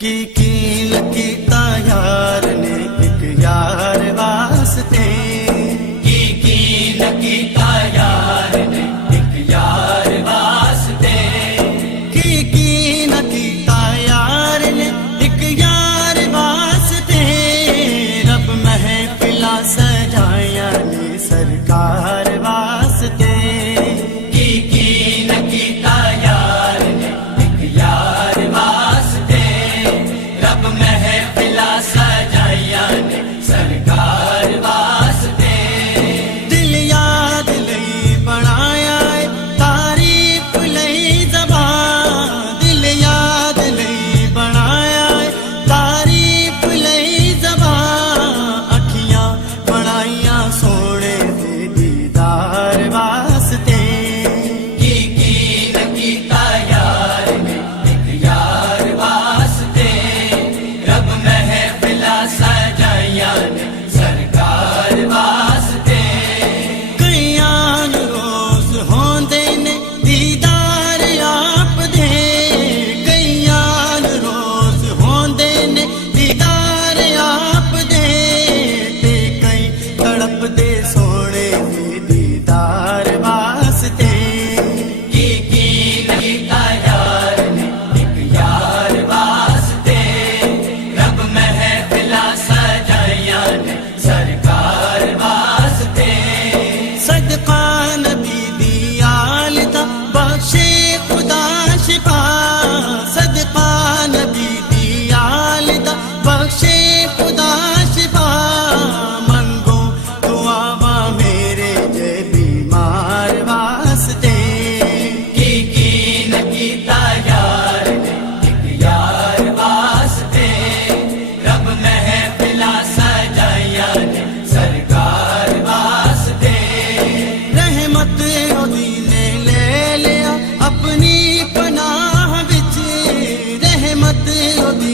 कील कीता यार ने एक यार वास्ते, कील कीता यार ने एक यार वास्ते, कील कीता यार ने एक यार वास्ते। रब महफिला सजाया ने सरकार वास्ते, कील कीता यार ने एक यार वास्ते। रब महफिला सजाया ने सरकार वास्ते। दिल याद लई बनाया तारीफ लई ज़बान, दिल याद लई बनाया तारीफ लई ज़बान। अखियां बनाइया सोने दे दीदार वास्ते, कील कीता यार ने एक यार वास्ते। रब महफिला सजाया ने सरकार वास्ते। कईयां रोज होंदे ने दीदार आप दे, कईयां रोज होंदे ने दीदार आप दे। ते कई तड़पदे सोने दे दीदार वास्ते, कील कीता यार ने एक यार वास्ते। रब महफिला सजाया ने सरकार वास्ते। सदका नबी दी आल दा बख्शे खुदा शिफा, सदका नबी दी आल दा बख्शे खुदा शिफा। मंगो दुआवा मेरे जे बीमार वास्ते, कील कीता यार ने एक यार वास्ते। रब महफिला सजाया ने सरकार वास्ते। रहमत ओदी ने ले लिया अपनी पनाह विच, रहमत ओदी